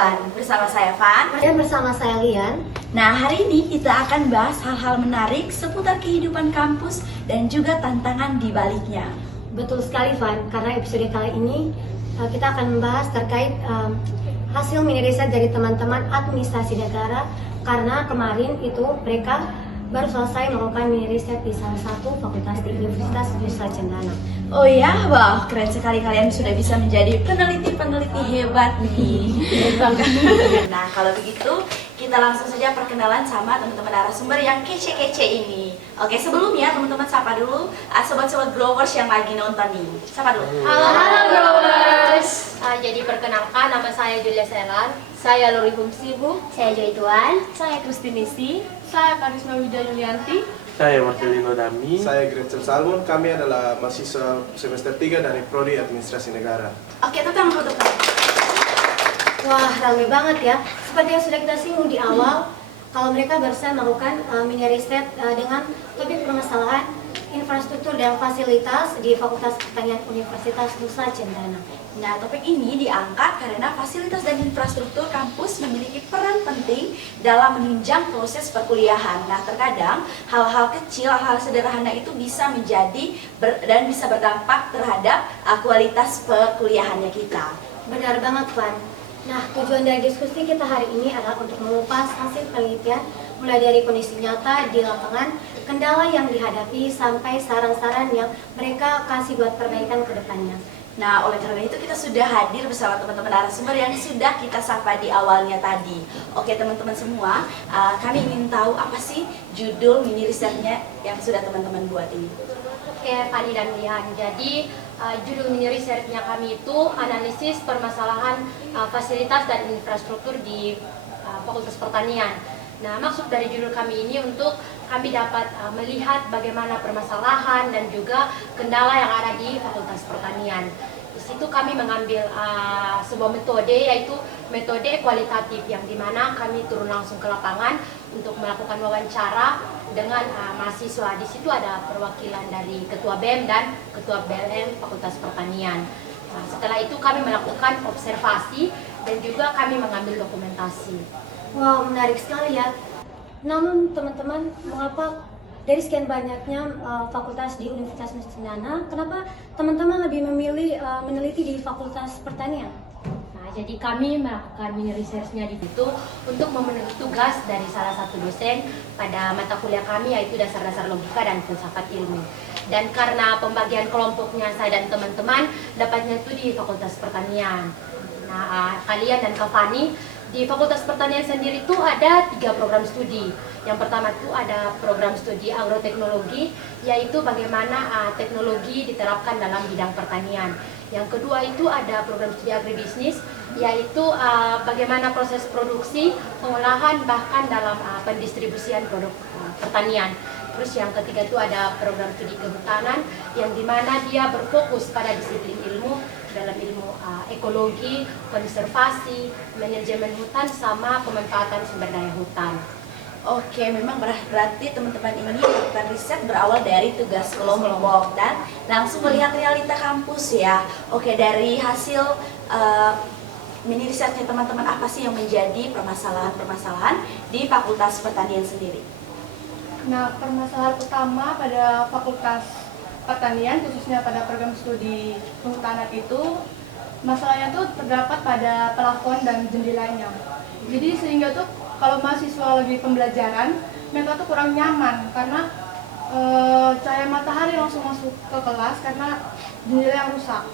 Obrolan. Bersama saya Van. Dan bersama saya Lian. Nah, hari ini kita akan bahas hal-hal menarik seputar kehidupan kampus dan juga tantangan di baliknya. Betul sekali Van, karena episode kali ini kita akan membahas terkait hasil mini riset dari teman-teman administrasi negara. Karena kemarin itu mereka baru selesai melakukan mini riset di salah satu fakultas di Universitas Nusa Cendana. Oh ya, wah keren sekali kalian sudah bisa menjadi peneliti-peneliti hebat nih. Nah, kalau begitu kita langsung saja perkenalan sama teman-teman narasumber yang kece-kece ini. Oke, sebelumnya teman-teman sapa dulu sobat-sobat Growers yang lagi nonton nih. Sapa dulu. Halo Growers. Jadi perkenalkan, nama saya Julia Selan. Saya Lori Humsibu. Saya Joy Tuan. Saya Kristinisi. Saya Karisma Widya Yulianti. Saya Marcelino Dami. Saya Gretchen Salmon, kami adalah mahasiswa semester 3 dari Prodi Administrasi Negara. Oke, tepuk tangan untuk kalian. Wah, ramai banget ya. Seperti yang sudah kita singgung di awal, kalau mereka barusan melakukan mini riset dengan topik permasalahan infrastruktur dan fasilitas di Fakultas Pertanian Universitas Nusa Cendana. Nah, topik ini diangkat karena fasilitas dan infrastruktur kampus memiliki peran penting dalam menunjang proses perkuliahan. Nah, terkadang hal-hal kecil, hal-hal sederhana itu bisa menjadi dan bisa berdampak terhadap kualitas perkuliahannya kita. Benar banget, Van. Nah, tujuan dari diskusi kita hari ini adalah untuk mengupas hasil penelitian mulai dari kondisi nyata di lapangan, kendala yang dihadapi, sampai saran-saran yang mereka kasih buat perbaikan ke depannya. Nah, oleh karena itu kita sudah hadir bersama teman-teman narasumber yang sudah kita sapa di awalnya tadi. Oke, teman-teman semua, kami ingin tahu apa sih judul mini risetnya yang sudah teman-teman buat ini. Oke, Fani dan Lian. Jadi judul mini risetnya kami itu analisis permasalahan fasilitas dan infrastruktur di Fakultas Pertanian. Nah, maksud dari judul kami ini untuk kami dapat melihat bagaimana permasalahan dan juga kendala yang ada di Fakultas Pertanian. Di situ kami mengambil sebuah metode, yaitu metode kualitatif, yang dimana kami turun langsung ke lapangan untuk melakukan wawancara dengan mahasiswa. Di situ ada perwakilan dari Ketua BEM dan Ketua BLM Fakultas Pertanian. Nah, setelah itu kami melakukan observasi dan juga kami mengambil dokumentasi. Wow, menarik sekali ya. Namun teman-teman, mengapa dari sekian banyaknya fakultas di Universitas Nusa Cendana, kenapa teman-teman lebih memilih meneliti di Fakultas Pertanian? Nah, jadi kami melakukan mini research-nya di situ untuk memenuhi tugas dari salah satu dosen pada mata kuliah kami, yaitu dasar-dasar logika dan filsafat ilmu. Dan karena pembagian kelompoknya saya dan teman-teman dapatnya itu di Fakultas Pertanian. Nah, kalian dan Kak Fani, di Fakultas Pertanian sendiri itu ada 3 program studi. Yang pertama itu ada program studi agroteknologi, yaitu bagaimana teknologi diterapkan dalam bidang pertanian. Yang kedua itu ada program studi agribisnis, yaitu bagaimana proses produksi, pengolahan, bahkan dalam pendistribusian produk pertanian. Terus yang ketiga itu ada program studi kehutanan, yang dimana dia berfokus pada disiplin ilmu dalam ilmu ekologi, konservasi, manajemen hutan, sama pemanfaatan sumber daya hutan. Oke, memang berarti teman-teman ini melakukan riset berawal dari tugas kelompok dan langsung melihat realita kampus ya. Oke, dari hasil mini risetnya teman-teman, apa sih yang menjadi permasalahan-permasalahan di Fakultas Pertanian sendiri? Nah, permasalahan utama pada Fakultas Pertanian, khususnya pada program studi kehutanan itu, masalahnya tuh terdapat pada plafon dan jendelanya. Jadi sehingga tuh kalau mahasiswa lagi pembelajaran, mereka tuh kurang nyaman karena cahaya matahari langsung masuk ke kelas karena jendela yang rusak.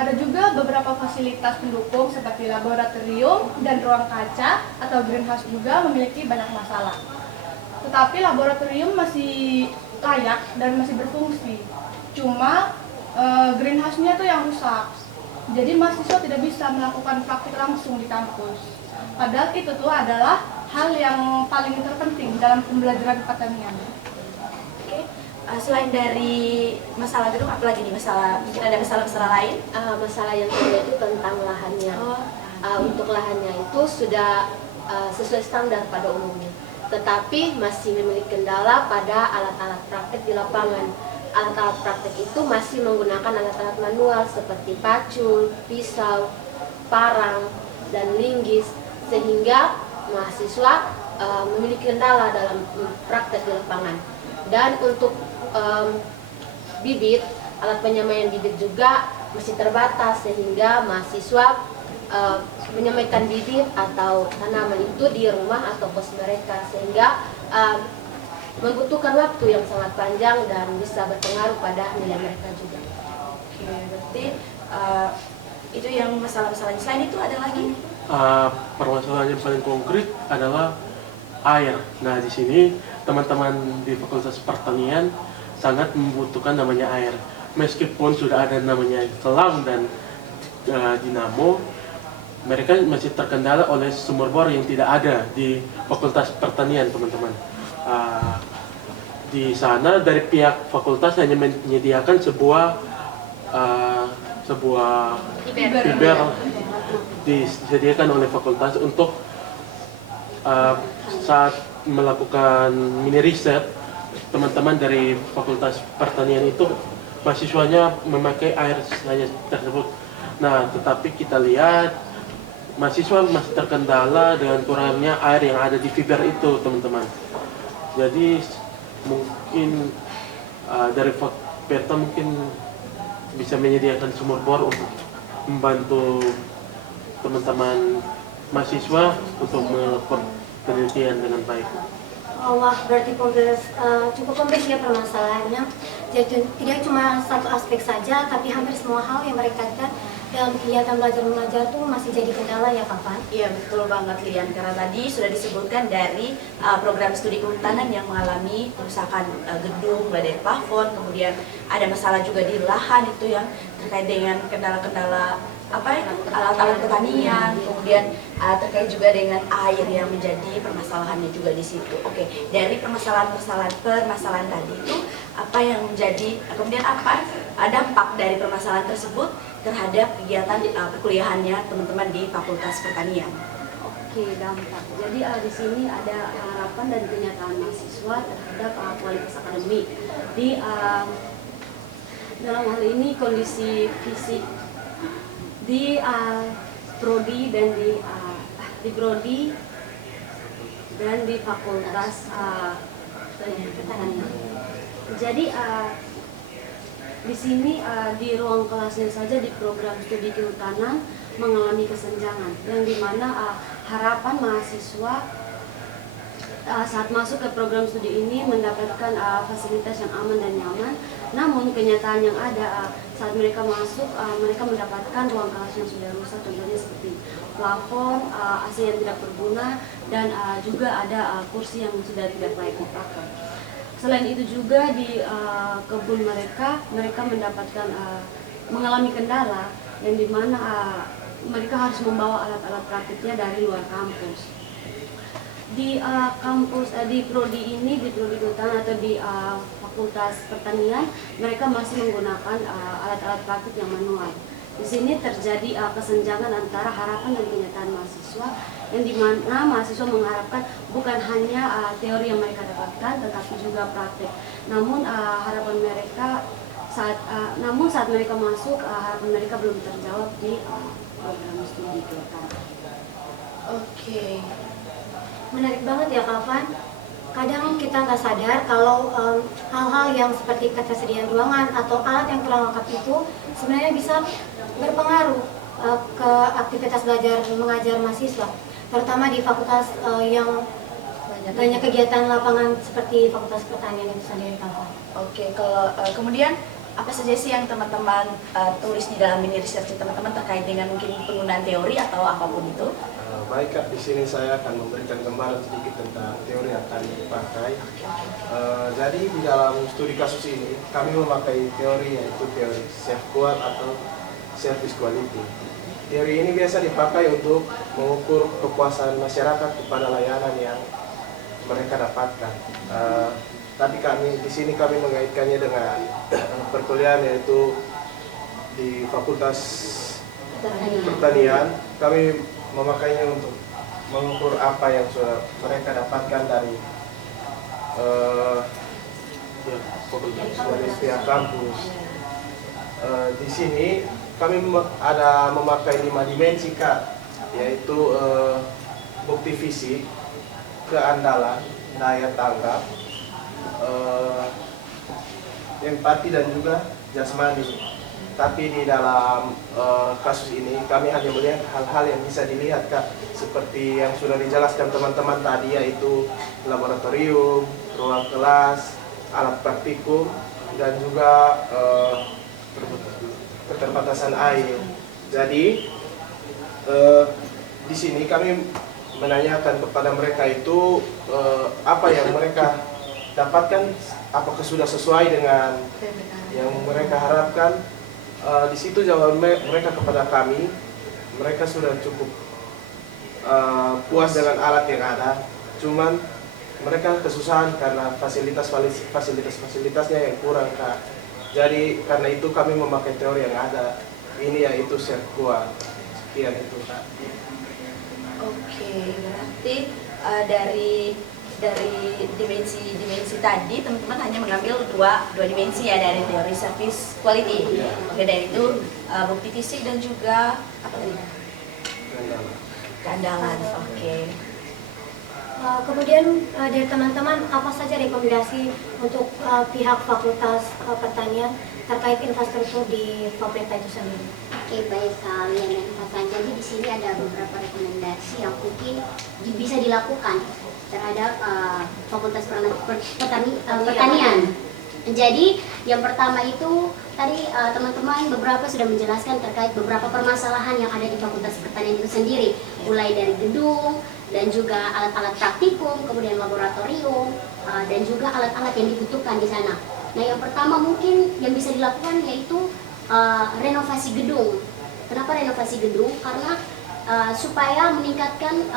Ada juga beberapa fasilitas pendukung seperti laboratorium dan ruang kaca atau greenhouse juga memiliki banyak masalah. Tetapi laboratorium masih layak dan masih berfungsi. Cuma greenhouse-nya tuh yang rusak. Jadi mahasiswa tidak bisa melakukan praktik langsung di kampus. Padahal itu tuh adalah hal yang paling terpenting dalam pembelajaran pertanian. Oke, selain dari masalah gedung, apa lagi nih masalah? Mungkin ada masalah-masalah lain? Masalah yang kedua itu tentang lahannya. Untuk lahannya itu sudah sesuai standar pada umumnya, tetapi masih memiliki kendala pada alat-alat praktek di lapangan. Alat-alat praktek itu masih menggunakan alat-alat manual seperti pacul, pisau, parang, dan linggis, sehingga mahasiswa memiliki kendala dalam praktek di lapangan. Dan untuk bibit, alat penyamaian bibit juga masih terbatas, sehingga mahasiswa menyampaikan bibit atau tanaman itu di rumah atau kos mereka, sehingga membutuhkan waktu yang sangat panjang dan bisa berpengaruh pada nilai mereka juga. Oke, berarti itu yang masalah-masalahnya. Selain itu ada lagi? Permasalahan yang paling konkret adalah air. Nah, di sini teman-teman di Fakultas Pertanian sangat membutuhkan namanya air. Meskipun sudah ada namanya selang dan dinamo, mereka masih terkendala oleh sumur bor yang tidak ada di Fakultas Pertanian, teman-teman. Di sana dari pihak fakultas hanya menyediakan sebuah fiber disediakan oleh fakultas untuk saat melakukan mini riset. Teman-teman dari Fakultas Pertanian itu mahasiswanya memakai air saja tersebut. Nah, tetapi kita lihat mahasiswa masih terkendala dengan kurangnya air yang ada di fiber itu, teman-teman. Jadi mungkin dari Fakpeta mungkin bisa menyediakan sumur bor untuk membantu teman-teman mahasiswa untuk melakukan penelitian dengan baik. Wah, berarti cukup kompleks ya permasalahannya. Jadi tidak cuma satu aspek saja, tapi hampir semua hal yang mereka lihat dalam kegiatan belajar mengajar tuh masih jadi kendala ya, Kak Fan? Iya, betul banget Lian, karena tadi sudah disebutkan dari program studi kehutanan yang mengalami kerusakan gedung, mulai dari plafon, kemudian ada masalah juga di lahan itu yang terkait dengan kendala-kendala alat-alat pertanian, kemudian terkait juga dengan air yang menjadi permasalahannya juga di situ. Oke, dari permasalahan tadi itu apa yang menjadi, kemudian apa dampak dari permasalahan tersebut terhadap kegiatan perkuliahannya teman-teman di Fakultas Pertanian? Oke, dampak. Jadi di sini ada harapan dan kenyataan mahasiswa terhadap kualitas akademik. Dalam hal ini kondisi fisik di prodi dan di prodi dan di Fakultas Pertanian. Jadi di sini di ruang kelasnya saja di program studi kehutanan mengalami kesenjangan, yang dimana harapan mahasiswa saat masuk ke program studi ini mendapatkan fasilitas yang aman dan nyaman. Namun kenyataan yang ada saat mereka masuk, mereka mendapatkan ruang kelas yang sudah rusak, contohnya seperti plafon, AC yang tidak berguna, dan juga ada kursi yang sudah tidak layak dipakai. Selain itu juga di kebun mereka mendapatkan mengalami kendala, yang dimana mereka harus membawa alat-alat praktiknya dari luar kampus. Di kampus di prodi ini, di prodi kehutanan atau di Fakultas Pertanian, mereka masih menggunakan alat-alat praktik yang manual. Di sini terjadi kesenjangan antara harapan dan kenyataan mahasiswa, yang dimana mahasiswa mengharapkan bukan hanya teori yang mereka dapatkan, tetapi juga praktik. Namun harapan mereka saat mereka masuk, harapan mereka belum terjawab di program studi kehutanan. Oke. Menarik banget ya, Kak Fan. Kadang kita nggak sadar kalau hal-hal yang seperti ketersediaan ruangan atau alat yang kurang lengkap itu sebenarnya bisa berpengaruh ke aktivitas belajar mengajar mahasiswa, terutama di fakultas yang banyak kegiatan lapangan seperti Fakultas Pertanian itu sendiri, Kak Fan. Oke, kalau kemudian apa saja sih yang teman-teman tulis di dalam mini research teman-teman terkait dengan mungkin penggunaan teori atau apapun itu? Baik Kak, di sini saya akan memberikan gambaran sedikit tentang teori yang akan dipakai. Jadi di dalam studi kasus ini kami memakai teori, yaitu teori self qual atau service quality. Teori ini biasa dipakai untuk mengukur kepuasan masyarakat kepada layanan yang mereka dapatkan. Tapi di sini kami mengaitkannya dengan perkuliahan, yaitu di Fakultas Pertanian. Kami memakainya untuk mengukur apa yang sudah mereka dapatkan dari pihak kampus. Di sini kami ada memakai 5 dimensi, Kak. yaitu bukti fisik, keandalan, daya tanggap, empati dan juga jasmani. Tapi di dalam kasus ini kami hanya melihat hal-hal yang bisa dilihat, Kak, seperti yang sudah dijelaskan teman-teman tadi, yaitu laboratorium, ruang kelas, alat praktikum, dan juga keterbatasan air. Jadi di sini kami menanyakan kepada mereka itu apa yang mereka dapatkan, apakah sudah sesuai dengan yang mereka harapkan. Di situ jawaban mereka kepada kami, mereka sudah cukup puas dengan alat yang ada, cuman mereka kesusahan karena fasilitasnya yang kurang, Kak. Jadi karena itu kami memakai teori yang ada, ini yaitu self kuat. Sekian itu, Kak. Oke, berarti dari dimensi tadi teman-teman hanya mengambil dua dimensi ya dari teori service quality. Oke, dari itu bukti fisik dan juga apa tadi? Keandalan. Oke. Kemudian dari teman-teman apa saja rekomendasi untuk pihak Fakultas Pertanian terkait infrastruktur di fakultas itu sendiri? Oke, baik kalian dan Pak. Jadi di sini ada beberapa rekomendasi yang mungkin bisa dilakukan terhadap Fakultas Pertanian. Jadi yang pertama itu tadi teman-teman beberapa sudah menjelaskan terkait beberapa permasalahan yang ada di Fakultas Pertanian itu sendiri, mulai dari gedung dan juga alat-alat praktikum, kemudian laboratorium dan juga alat-alat yang dibutuhkan di sana. Nah, yang pertama mungkin yang bisa dilakukan yaitu renovasi gedung. Kenapa renovasi gedung? Karena supaya meningkatkan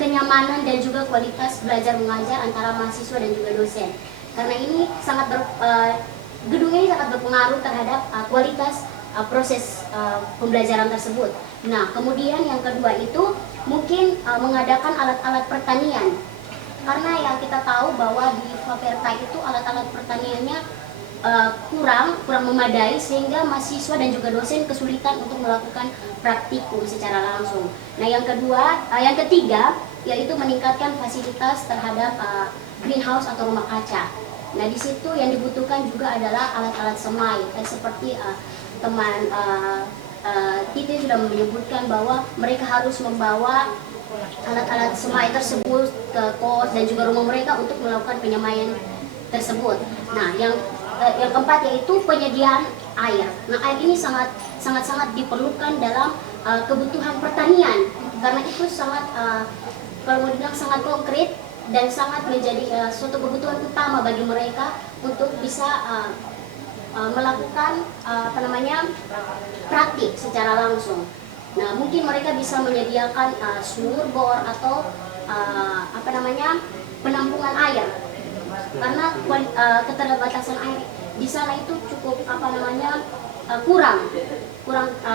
kenyamanan dan juga kualitas belajar mengajar antara mahasiswa dan juga dosen. Karena ini gedung ini sangat berpengaruh terhadap kualitas proses pembelajaran tersebut. Nah, kemudian yang kedua itu mungkin mengadakan alat-alat pertanian. Karena yang kita tahu bahwa di Faperta itu alat-alat pertaniannya kurang memadai, sehingga mahasiswa dan juga dosen kesulitan untuk melakukan praktikum secara langsung. Nah, yang ketiga yaitu meningkatkan fasilitas terhadap greenhouse atau rumah kaca. Nah, di situ yang dibutuhkan juga adalah alat-alat semai, seperti teman Titi sudah menyebutkan bahwa mereka harus membawa alat-alat semai tersebut ke kos dan juga rumah mereka untuk melakukan penyemaian tersebut. Nah, yang keempat yaitu penyediaan air. Nah, air ini sangat diperlukan dalam kebutuhan pertanian, karena itu sangat kalau mau dibilang sangat konkret dan sangat menjadi suatu kebutuhan utama bagi mereka untuk bisa melakukan praktik secara langsung. Nah, mungkin mereka bisa menyediakan sumur bor atau penampungan air, karena keterbatasan air di sana itu cukup kurangnya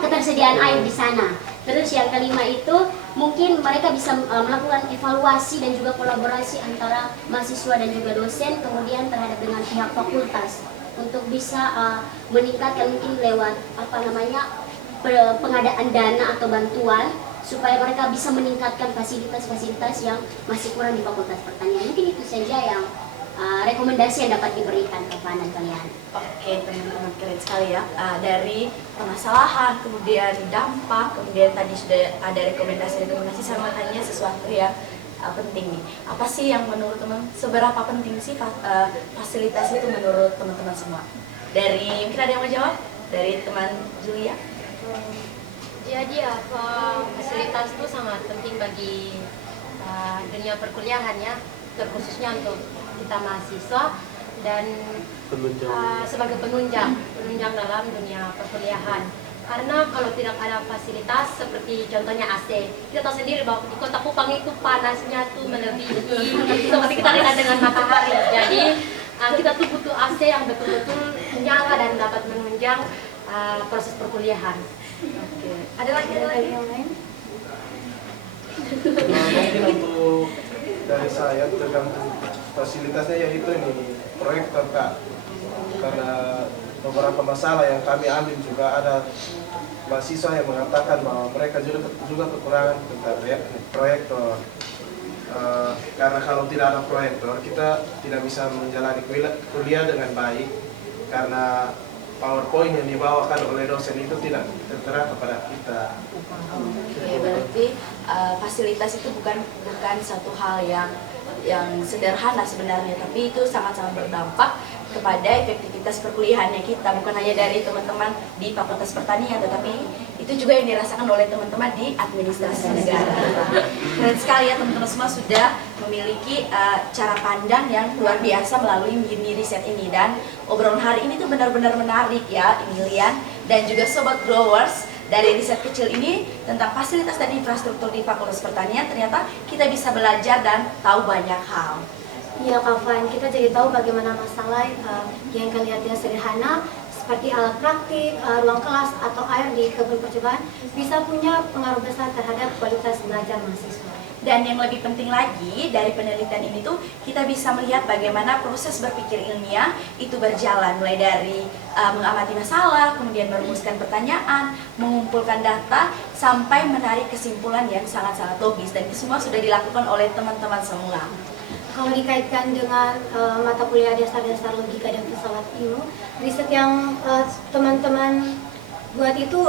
ketersediaan air di sana. Terus yang kelima itu mungkin mereka bisa melakukan evaluasi dan juga kolaborasi antara mahasiswa dan juga dosen, kemudian terhadap dengan pihak fakultas untuk bisa meningkatkan mungkin lewat pengadaan dana atau bantuan supaya mereka bisa meningkatkan fasilitas-fasilitas yang masih kurang di Fakultas Pertanian. Mungkin itu saja yang rekomendasi yang dapat diberikan kepada kalian. Oke, teman-teman, keren sekali ya. Dari permasalahan, kemudian dampak, kemudian tadi sudah ada rekomendasi sama tanya sesuatu yang penting nih. Apa sih yang menurut teman, seberapa penting sih fasilitas itu menurut teman-teman semua? Dari, mungkin ada yang mau jawab? Dari teman Julia? Jadi fasilitas itu sangat penting bagi dunia perkuliahan ya, terkhususnya untuk kita mahasiswa dan sebagai penunjang dalam dunia perkuliahan. Karena kalau tidak ada fasilitas seperti contohnya AC, kita tahu sendiri bahwa di Kota Kupang itu panasnya tuh melebihi seperti kita lihat dengan matahari. Jadi kita tuh butuh AC yang betul-betul menyala dan dapat menunjang proses perkuliahan. Oke. Ada lagi yang lain? Mungkin untuk dari saya tergantung fasilitasnya, yaitu ini proyektor, Kak. Karena beberapa masalah yang kami ambil juga ada mahasiswa yang mengatakan bahwa mereka juga kekurangan tentang proyektor. Karena kalau tidak ada proyektor, kita tidak bisa menjalani kuliah dengan baik karena PowerPoint yang dibawakan oleh dosen itu tidak tertera kepada kita. Oke, berarti fasilitas itu bukan satu hal yang sederhana sebenarnya, tapi itu sangat-sangat berdampak kepada efektivitas perkuliahannya kita, bukan hanya dari teman-teman di Fakultas Pertanian, tetapi itu juga yang dirasakan oleh teman-teman di administrasi negara. Keren sekali ya teman-teman semua sudah memiliki cara pandang yang luar biasa melalui mini riset ini, dan obrolan hari ini tuh benar-benar menarik ya Emilian dan juga Sobat Growers. Dari riset kecil ini tentang fasilitas dan infrastruktur di Fakultas Pertanian, ternyata kita bisa belajar dan tahu banyak hal. Iya Kak Van, kita jadi tahu bagaimana masalah yang kelihatannya sederhana seperti alat praktik, ruang kelas atau air di kebun percobaan bisa punya pengaruh besar terhadap kualitas belajar mahasiswa. Dan yang lebih penting lagi dari penelitian ini tuh kita bisa melihat bagaimana proses berpikir ilmiah itu berjalan, mulai dari mengamati masalah, kemudian merumuskan pertanyaan, mengumpulkan data, sampai menarik kesimpulan yang sangat-sangat logis, dan ini semua sudah dilakukan oleh teman-teman semua. Kalau dikaitkan dengan mata kuliah dasar-dasar logika dan filsafat ilmu, riset yang teman-teman buat itu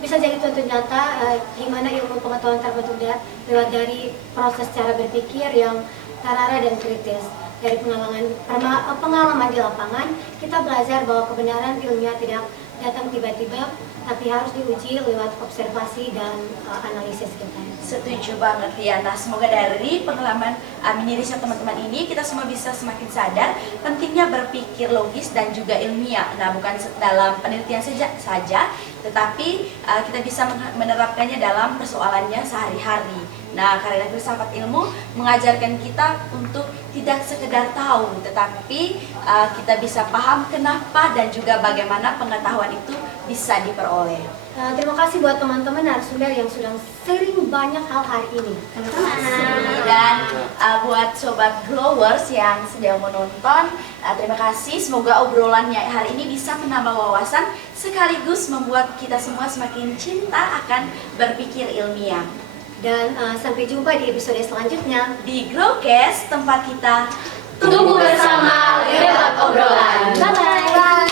bisa jadi contoh nyata di mana ilmu pengetahuan terbentuk lewat dari proses cara berpikir yang terarah dan kritis. Dari pengalaman di lapangan, kita belajar bahwa kebenaran ilmiah tidak datang tiba-tiba, tapi harus diuji lewat observasi dan analisis kita. Setuju banget ya. Nah, semoga dari pengalaman mini riset teman-teman ini kita semua bisa semakin sadar pentingnya berpikir logis dan juga ilmiah. Nah, bukan dalam penelitian saja, tetapi kita bisa menerapkannya dalam persoalannya sehari-hari. Nah, karena filsafat ilmu mengajarkan kita untuk tidak sekedar tahu, tetapi kita bisa paham kenapa dan juga bagaimana pengetahuan itu bisa diperoleh. Terima kasih buat teman-teman narasumber yang sudah sharing banyak hal hari ini. Dan buat Sobat Growers yang sedang menonton, terima kasih. Semoga obrolannya hari ini bisa menambah wawasan sekaligus membuat kita semua semakin cinta akan berpikir ilmiah. Dan sampai jumpa di episode selanjutnya di Growcast, tempat kita Tunggu bersama lewat obrolan. Bye-bye.